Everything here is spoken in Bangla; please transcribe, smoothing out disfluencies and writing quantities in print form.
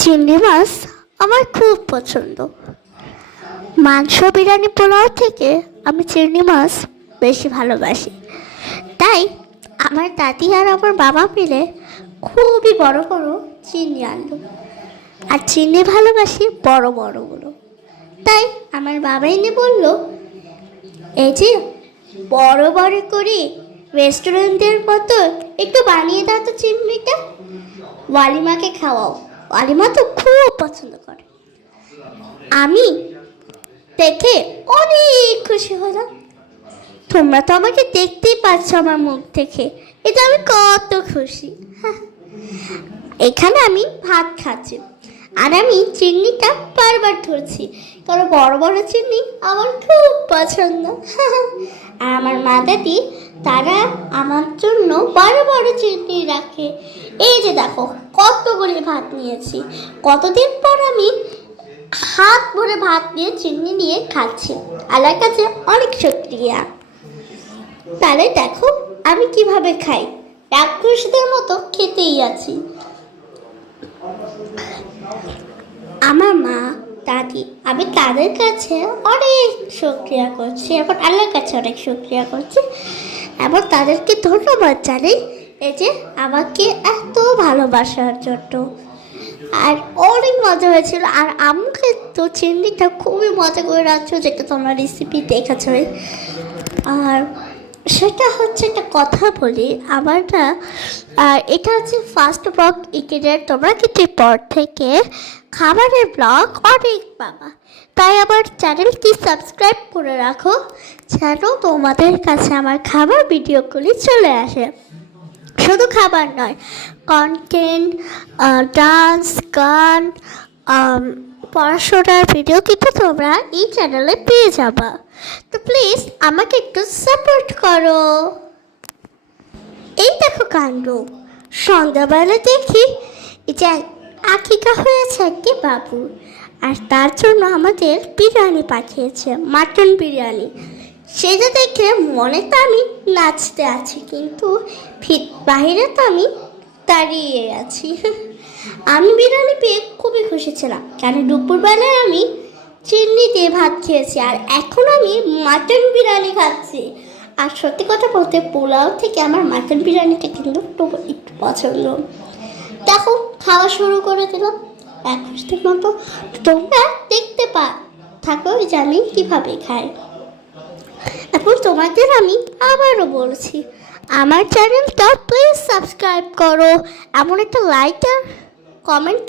চিংড়ি মাছ আমার খুব পছন্দ। মাংস বিরিয়ানি পোলাও থেকে আমি চিংড়ি মাছ বেশি ভালোবাসি। তাই আমার দাদি আর আমার বাবা মিলে খুবই বড় বড় চিংড়ি আনলো। আর চিংড়ি ভালোবাসি বড় বড়গুলো। তাই আমার বাবা এনে বলল, এই যে বড় বড় করে রেস্টুরেন্টের মতো একটু বানিয়ে দাও তো চিংড়িটা, ওয়ালিমাকে খাওয়াও। ওয়ালিমা তো খুব পছন্দ করে। আমি দেখে অনেক খুশি হলাম। তোমরা তো আমাকে দেখতেই পাচ্ছ আমার মুখ থেকে, এটা আমি কত খুশি। এখানে আমি ভাত খাচ্ছি আর আমি চিংড়িটা বারবার ধরছি, কারণ বড় বড় চিংড়ি আমার খুব পছন্দ। আর আমার মা দাদি তারা আমার জন্য বড় বড় চিংড়ি রাখে। এই যে দেখো কতগুলি ভাত নিয়েছি, কতদিন পর আমি হাত ভরে ভাত দিয়ে চিংড়ি নিয়ে খাচ্ছি। আল্লাহর কাছে অনেক শুকরিয়া। তাহলে দেখো আমি কিভাবে খাই, রাক্ষসদের মতো খেতেই আছি। আমার মা দাদি, আমি তাদের কাছে অনেক শুকরিয়া করছি, এবং আল্লাহর কাছে অনেক শুকরিয়া করছি, এবং তাদেরকে ধন্যবাদ জানাই এই যে আমাকে এত ভালোবাসার জন্য। আর অনেক মজা হয়েছিল। আর আমাকে তো চিংড়িটা খুবই মজা করে রাখছো, যেটা তোমরা রেসিপি দেখেছো। আর সেটা হচ্ছে একটা কথা বলি, আমার না এটা হচ্ছে ফার্স্ট ব্লগ ইউটিউবের। তোমরা কিন্তু পর থেকে খাবারের ব্লগ অনেক পাবা, তাই আমার চ্যানেলটি সাবস্ক্রাইব করে রাখো, যেন তোমাদের কাছে আমার খাবার ভিডিওগুলি চলে আসে। শুধু খাবার নয়, কন্টেন্ট, ডান্স, গান, পড়াশোনার ভিডিও কিন্তু তোমরা এই চ্যানেলে পেয়ে যাবা। তো প্লিজ আমাকে একটু সাপোর্ট করো। এই দেখো কাণ্ড, সন্ধ্যাবেলা দেখি এই যে আকিকা হয়েছে একটি বাবু, আর তার জন্য আমাদের বিরিয়ানি পাঠিয়েছে, মাটন বিরিয়ানি। সেটা দেখে মনে তো আমি নাচতে আছি, কিন্তু বাহিরে তো আমি দাঁড়িয়ে আছি। আমি বিরিয়ানি পেয়ে খুবই খুশি ছিলাম, কারণ দুপুরবেলায় আমি চিংড়ি দিয়ে ভাত খেয়েছি, আর এখন আমি মাটন বিরিয়ানি খাচ্ছি। আর সত্যি কথা বলতে পোলাও থেকে আমার মাটন বিরিয়ানিটা কিন্তু একটু পছন্দ। দেখো খাওয়া শুরু করে দিলাম রাক্ষসদের মতো। তোমরা দেখতে থাকো যে আমি কীভাবে খাই। এখন তোমাদের আমি আবারও বলছি, আমার চ্যানেলটা প্লিজ সাবস্ক্রাইব করো, এমন একটা লাইক আর কমেন্ট